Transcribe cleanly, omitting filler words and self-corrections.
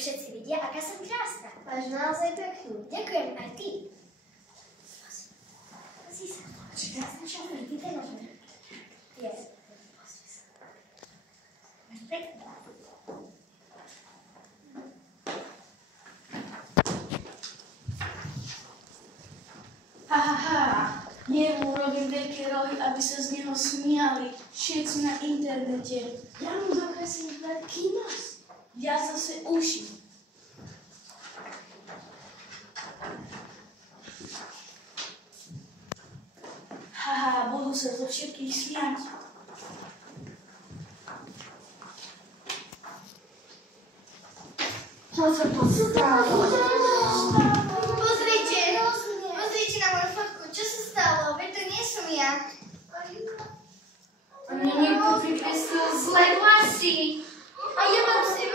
všetci vidia, aká som krásna. Máš naozaj peknú. Ďakujem, aj ty. Pozri sa. Krásna šofér, ty ten ožer. Je. Pozri sa. Máš peknú. Jemu urobím veľké rohy, aby sa z neho smiali všetci na internete. Ja mu dokreslím veľký nos. Ja zase uši. Budú sa zo všetkých smiať. Čo sa to stalo? Pozrite na moju fotku, čo sa stalo? Veď to nie som ja. A mne niekto prikreslil zlé vlasy. A ja mám si